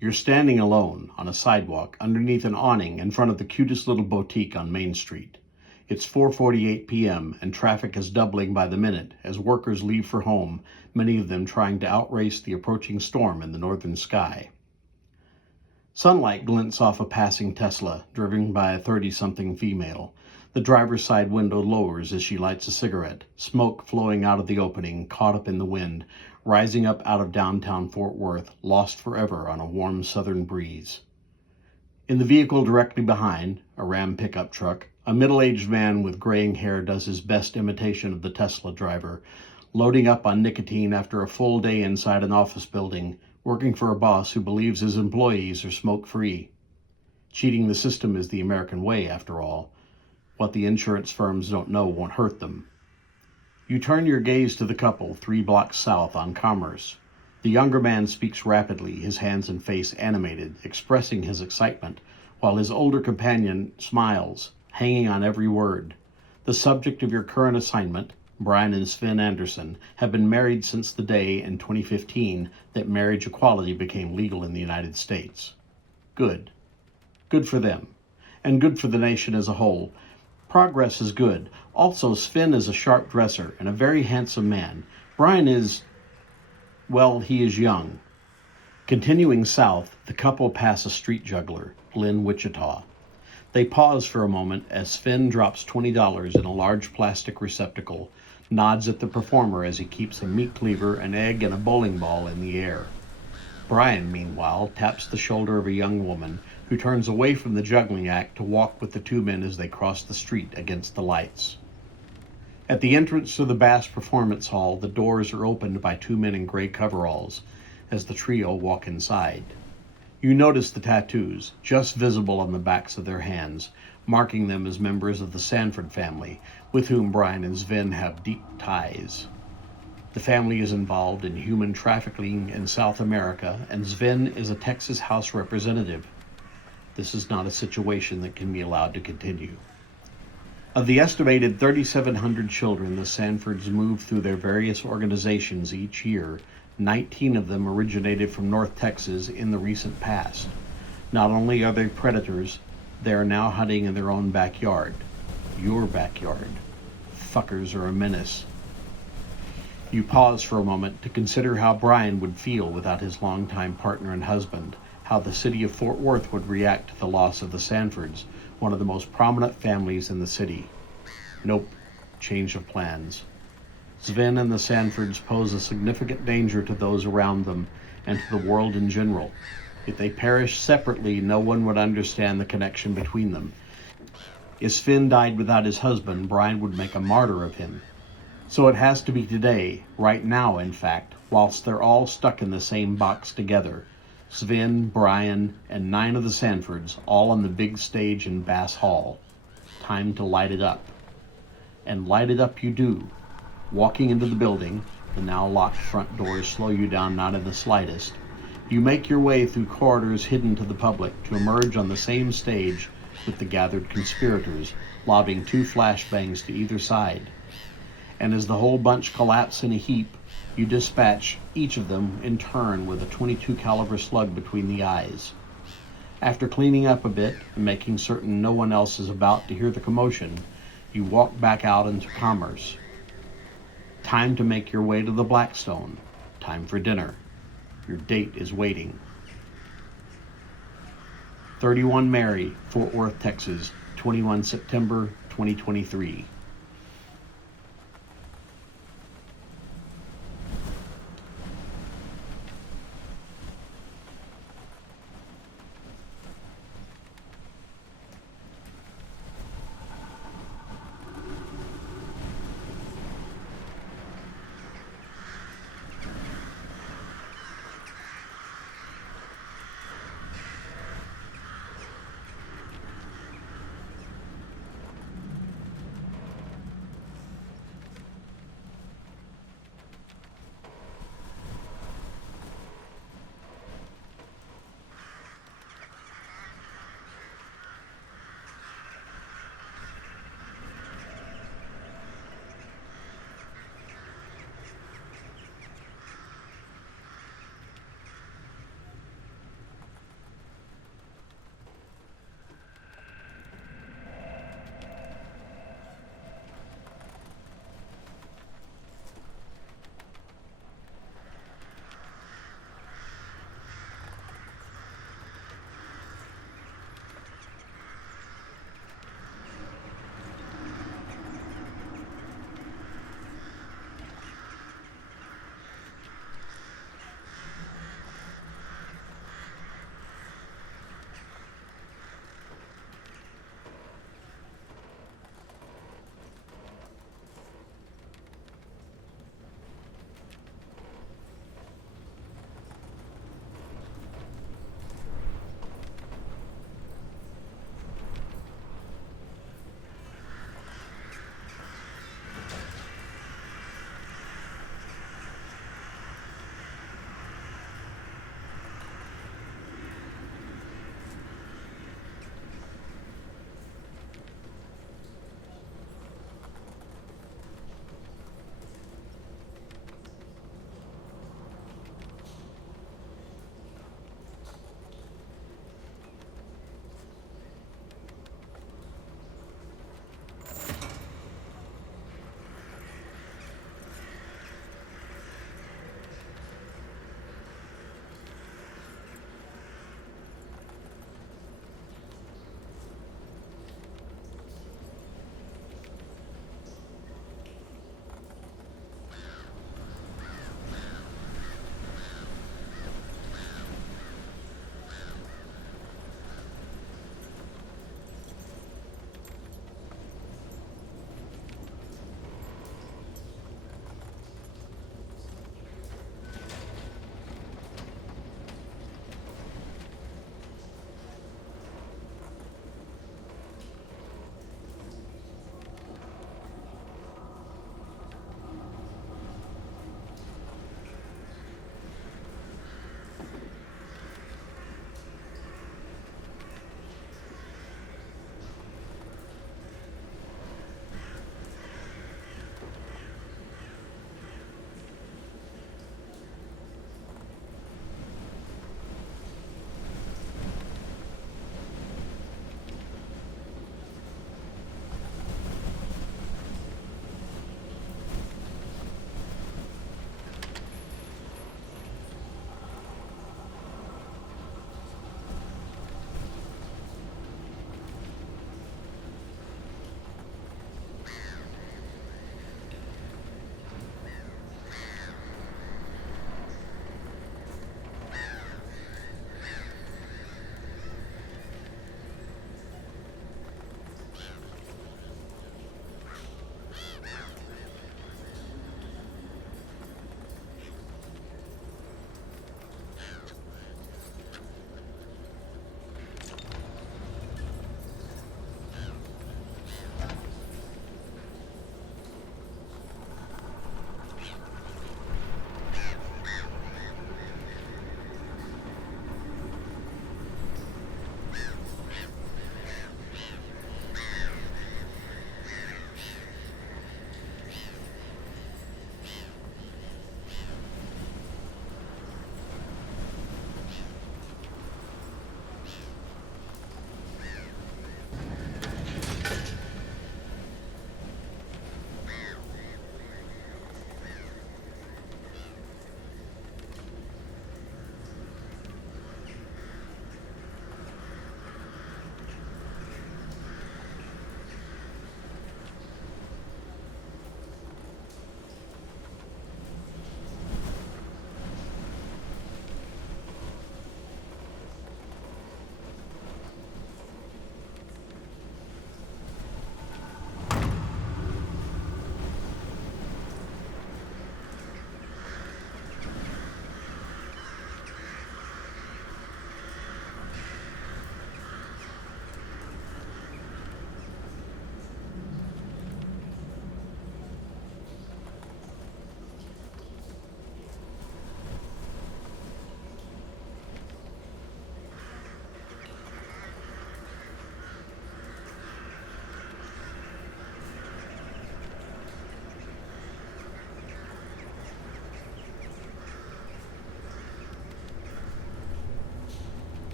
You're standing alone on a sidewalk underneath an awning in front of the cutest little boutique on Main Street. It's 4:48 p.m. and traffic is doubling by the minute as workers leave for home, many of them trying to outrace the approaching storm in the northern sky. Sunlight glints off a passing Tesla, driven by a 30-something female. The driver's side window lowers as she lights a cigarette, smoke flowing out of the opening, caught up in the wind, rising up out of downtown Fort Worth, lost forever on a warm southern breeze. In the vehicle directly behind, a Ram pickup truck, a middle-aged man with graying hair does his best imitation of the Tesla driver, loading up on nicotine after a full day inside an office building, working for a boss who believes his employees are smoke-free. Cheating the system is the American way, after all. What the insurance firms don't know won't hurt them. You turn your gaze to the couple 3 blocks south on Commerce. The younger man speaks rapidly, his hands and face animated, expressing his excitement, while his older companion smiles, hanging on every word. The subject of your current assignment, Brian and Sven Anderson, have been married since the day in 2015 that marriage equality became legal in the United States. Good. Good for them. And good for the nation as a whole. Progress is good. Also, Sven is a sharp dresser and a very handsome man. Brian is, well, he is young. Continuing south, the couple pass a street juggler, Glen Wichita. They pause for a moment as Sven drops $20 in a large plastic receptacle, nods at the performer as he keeps a meat cleaver, an egg, and a bowling ball in the air. Brian, meanwhile, taps the shoulder of a young woman who turns away from the juggling act to walk with the 2 men as they cross the street against the lights. At the entrance to the Bass Performance Hall, the doors are opened by 2 men in gray coveralls as the trio walk inside. You notice the tattoos, just visible on the backs of their hands, marking them as members of the Sanford family, with whom Brian and Sven have deep ties. The family is involved in human trafficking in South America, and Sven is a Texas House representative. This is not a situation that can be allowed to continue. Of the estimated 3,700 children the Sanfords move through their various organizations each year, 19 of them originated from North Texas in the recent past. Not only are they predators, they are now hunting in their own backyard. Your backyard. Fuckers are a menace. You pause for a moment to consider how Brian would feel without his longtime partner and husband, how the city of Fort Worth would react to the loss of the Sanfords, one of the most prominent families in the city. Nope. Change of plans. Sven and the Sanfords pose a significant danger to those around them and to the world in general. If they perished separately, no one would understand the connection between them. If Sven died without his husband, Brian would make a martyr of him. So it has to be today, right now in fact, whilst they're all stuck in the same box together. Sven, Brian, and 9 of the Sanfords, all on the big stage in Bass Hall. Time to light it up. And light it up you do. Walking into the building, the now locked front doors slow you down not in the slightest. You make your way through corridors hidden to the public to emerge on the same stage with the gathered conspirators, lobbing 2 flashbangs to either side. And as the whole bunch collapse in a heap, you dispatch each of them in turn with a .22 caliber slug between the eyes. After cleaning up a bit and making certain no one else is about to hear the commotion, you walk back out into Commerce. Time to make your way to the Blackstone. Time for dinner. Your date is waiting. 31 Mary, Fort Worth, Texas, 21 September 2023.